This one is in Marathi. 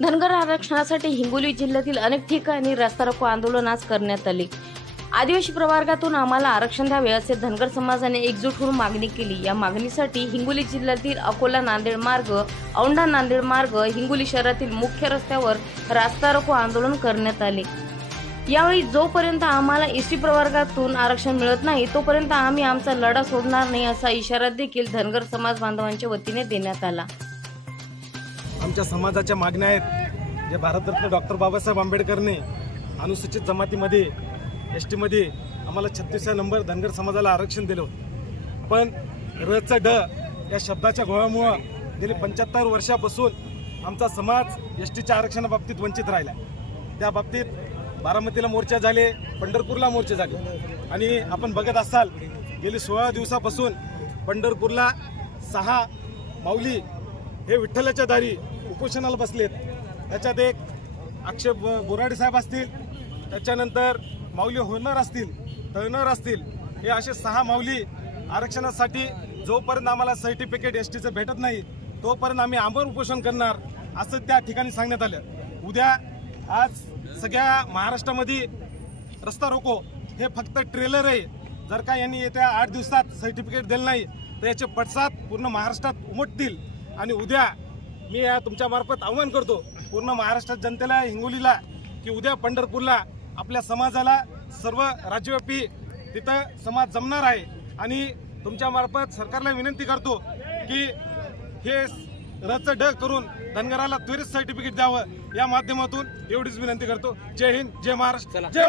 धनगर आरक्षणासाठी हिंगोली जिल्ह्यातील अनेक ठिकाणी रस्ता रोको आंदोलन आज करण्यात आले. आदिवासी प्रवर्गातून आम्हाला आरक्षण द्यावे असे धनगर समाजाने एकजूट होऊन मागणी केली. या मागणीसाठी हिंगोली जिल्ह्यातील अकोला नांदेड मार्ग औंढा नांदेड मार्ग हिंगोली शहरातील मुख्य रस्त्यावर रास्ता रोको आंदोलन करण्यात आले. यावेळी जोपर्यंत आम्हाला एसटी प्रवर्गातून आरक्षण मिळत नाही तोपर्यंत आम्ही आमचा लढा सोडणार नाही असा इशारा देखील धनगर समाज बांधवांच्या वतीने देण्यात आला. आमच्या समाजाच्या मागण्या आहेत. जे भारतरत्न डॉक्टर बाबासाहेब आंबेडकरने अनुसूचित जमातीमध्ये एस टीमध्ये आम्हाला छत्तीसव्या नंबर धनगर समाजाला आरक्षण दिलं होतं. पण रचं ड या शब्दाच्या गोळ्यामुळं गेली पंच्याहत्तर वर्षापासून आमचा समाज एस टीच्या आरक्षणाबाबतीत वंचित राहिला. त्या बाबतीत बारामतीला मोर्चा झाले पंढरपूरला मोर्चे झाले. आणि आपण बघत असाल गेली सोळा दिवसापासून पंढरपूरला सहा माऊली हे विठ्ठलाच्या दारी उपोषणाला बसलेत. त्याच्यात एक अक्षय बोराडे साहेब असतील त्याच्यानंतर माऊली होणार असतील तळणार असतील हे असे सहा माऊली आरक्षणासाठी जोपर्यंत आम्हाला सर्टिफिकेट एस टीचं भेटत नाही तोपर्यंत आम्ही आंबर उपोषण करणार असं त्या ठिकाणी सांगण्यात आलं. उद्या आज सगळ्या महाराष्ट्रामध्ये रस्ता रोको. हे फक्त ट्रेलर आहे. जर का यांनी येत्या आठ दिवसात सर्टिफिकेट दिलं नाही तर याचे पडसाद पूर्ण महाराष्ट्रात उमटतील. आणि उद्या मी या तुमच्या मार्फत आव्हान करतो पूर्ण महाराष्ट्रात जनतेला हिंगोलीला की उद्या पंढरपूरला आपल्या समाजाला सर्व राज्यव्यापी तिथं समाज जमणार आहे. आणि तुमच्या मार्फत सरकारला विनंती करतो की हे रच ड करून धनगराला त्वरित सर्टिफिकेट द्यावं. या माध्यमातून एवढीच विनंती करतो. जय हिंद जय महाराष्ट्र जय